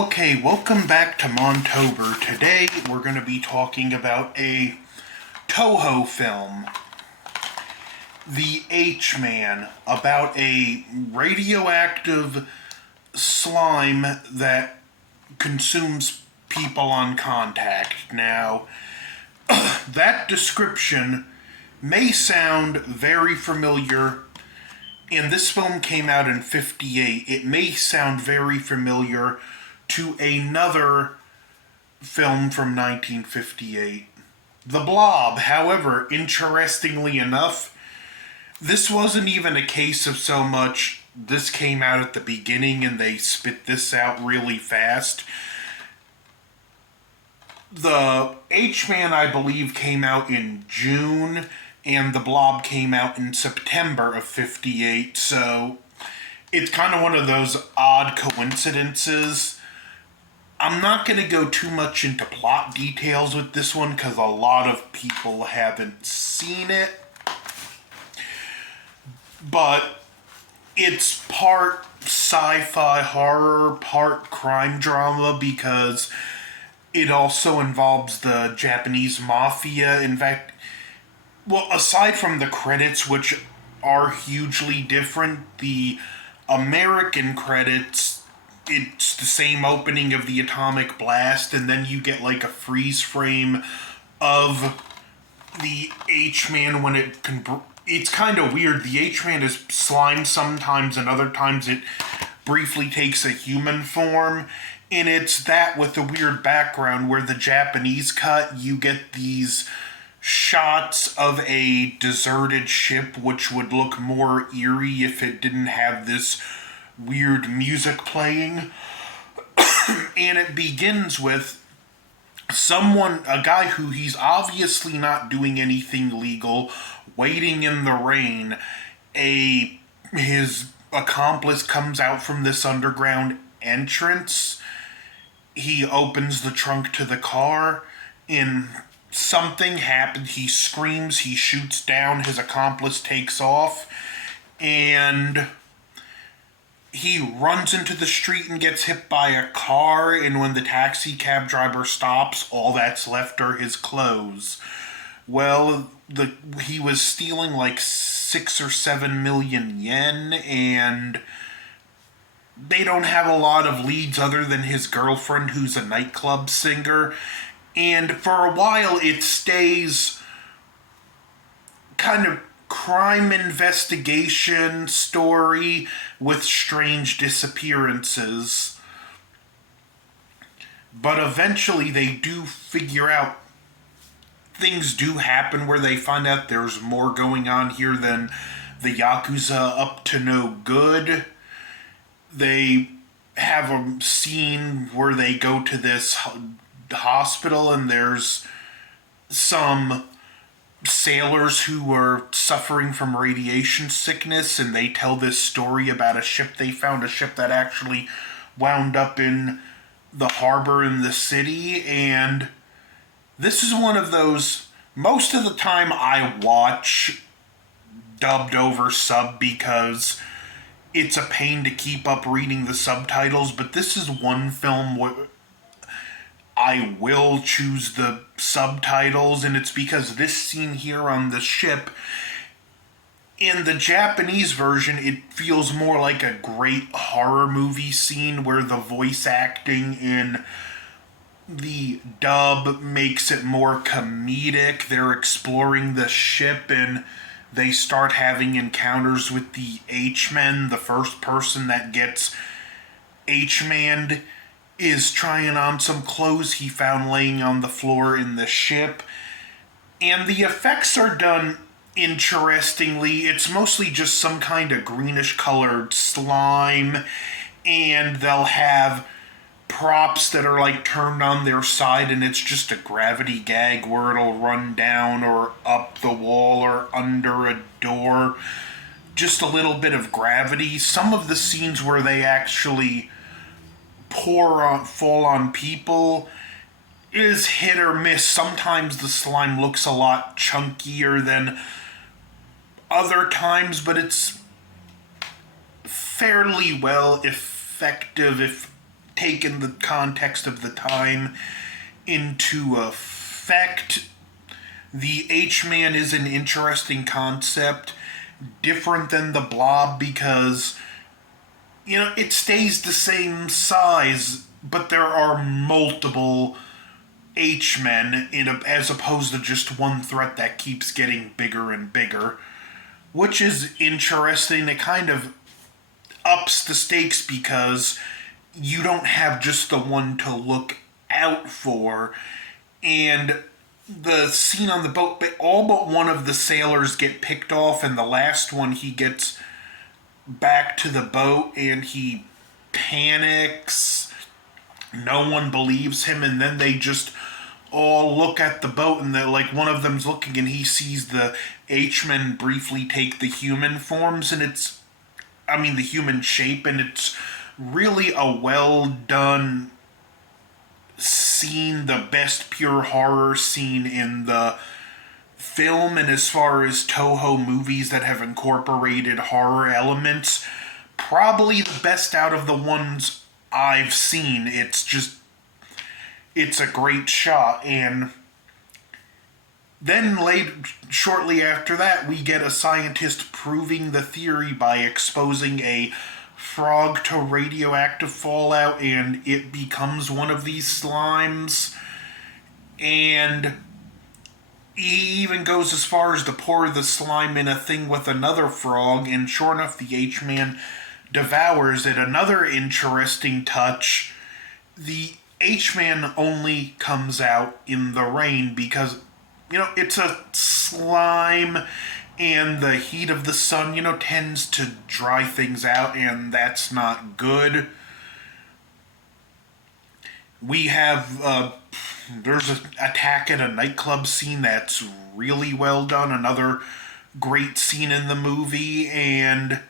Okay, welcome back to Montober. Today we're going to be talking about a TOHO film, The HMAN, about a radioactive slime that consumes people on contact. Now, that description may sound very familiar, and this film came out in '58. It may sound very familiar to another film from 1958, The Blob. However, interestingly enough, this wasn't even a case of so much this came out at the beginning and they spit this out really fast. The H-Man, I believe, came out in June, and The Blob came out in September of '58, so it's kind of one of those odd coincidences. I'm not going to go too much into plot details with this one because a lot of people haven't seen it. But it's part sci-fi horror, part crime drama because it also involves the Japanese mafia. In fact, well, aside from the credits, which are hugely different, the American credits, it's the same opening of the atomic blast, and then you get like a freeze frame of the H-Man when it can. It's kind of weird. The H-Man is slime sometimes, and other times it briefly takes a human form. And it's that with a weird background where the Japanese cut, you get these shots of a deserted ship, which would look more eerie if it didn't have this weird music playing. And it begins with a guy who he's obviously not doing anything legal, waiting in the rain. His accomplice comes out from this underground entrance. He opens the trunk to the car, and something happens. He screams, he shoots down, his accomplice takes off, and he runs into the street and gets hit by a car, and when the taxi cab driver stops, all that's left are his clothes. Well, he was stealing like 6 or 7 million yen, and they don't have a lot of leads other than his girlfriend, who's a nightclub singer. And for a while, it stays kind of crime investigation story with strange disappearances. But eventually they do figure out things do happen where they find out there's more going on here than the Yakuza up to no good. They have a scene where they go to this hospital and there's some sailors who are suffering from radiation sickness, and they tell this story about a ship they found, a ship that actually wound up in the harbor in the city. And this is one of those, most of the time I watch dubbed over sub because it's a pain to keep up reading the subtitles, but this is one film where I will choose the subtitles, and it's because this scene here on the ship, in the Japanese version, it feels more like a great horror movie scene where the voice acting in the dub makes it more comedic. They're exploring the ship and they start having encounters with the H-Men. The first person that gets H-Manned is trying on some clothes he found laying on the floor in the ship. And the effects are done interestingly. It's mostly just some kind of greenish colored slime, and they'll have props that are like turned on their side, and it's just a gravity gag where it'll run down or up the wall or under a door. Just a little bit of gravity. Some of the scenes where they actually fall on people is hit or miss. Sometimes the slime looks a lot chunkier than other times, but it's fairly well effective if taken the context of the time into effect. The HMAN is an interesting concept, different than the Blob because, it stays the same size, but there are multiple HMAN as opposed to just one threat that keeps getting bigger and bigger, which is interesting. It kind of ups the stakes because you don't have just the one to look out for. And the scene on the boat, all but one of the sailors get picked off, and the last one, he gets back to the boat and he panics. No one believes him, and then they just all look at the boat, and they're like, one of them's looking and he sees the HMAN briefly take the human forms, and the human shape, and it's really a well done scene, the best pure horror scene in the film. And as far as Toho movies that have incorporated horror elements, probably the best out of the ones I've seen. It's a great shot. And then shortly after that, we get a scientist proving the theory by exposing a frog to radioactive fallout, and it becomes one of these slimes. And he even goes as far as to pour the slime in a thing with another frog, and sure enough, the HMAN devours it. Another interesting touch, the HMAN only comes out in the rain because, it's a slime, and the heat of the sun, tends to dry things out, and that's not good. We have, there's an attack at a nightclub scene that's really well done, another great scene in the movie, and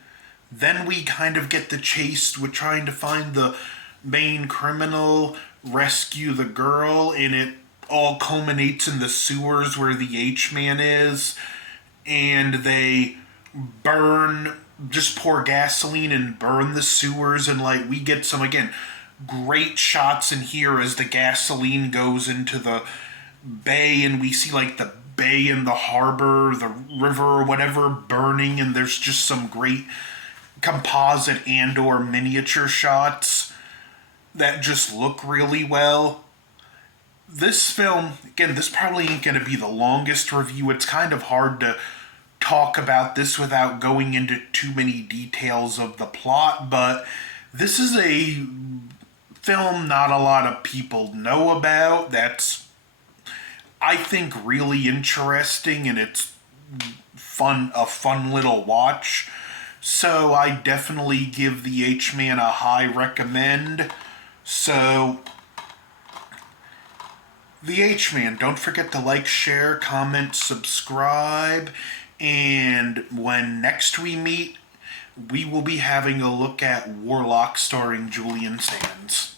then we kind of get the chase with trying to find the main criminal, rescue the girl, and it all culminates in the sewers where the HMAN is. And they just pour gasoline and burn the sewers, and we get some, again, great shots in here as the gasoline goes into the bay, and we see the bay and the harbor, the river or whatever burning, and there's just some great composite and or miniature shots that just look really well. This film, again, this probably ain't going to be the longest review. It's kind of hard to talk about this without going into too many details of the plot, but this is a film not a lot of people know about that's, I think, really interesting, and it's a fun little watch. So I definitely give the HMAN a high recommend. So the HMAN, don't forget to like, share, comment, subscribe, and when next we meet, we will be having a look at Warlock starring Julian Sands.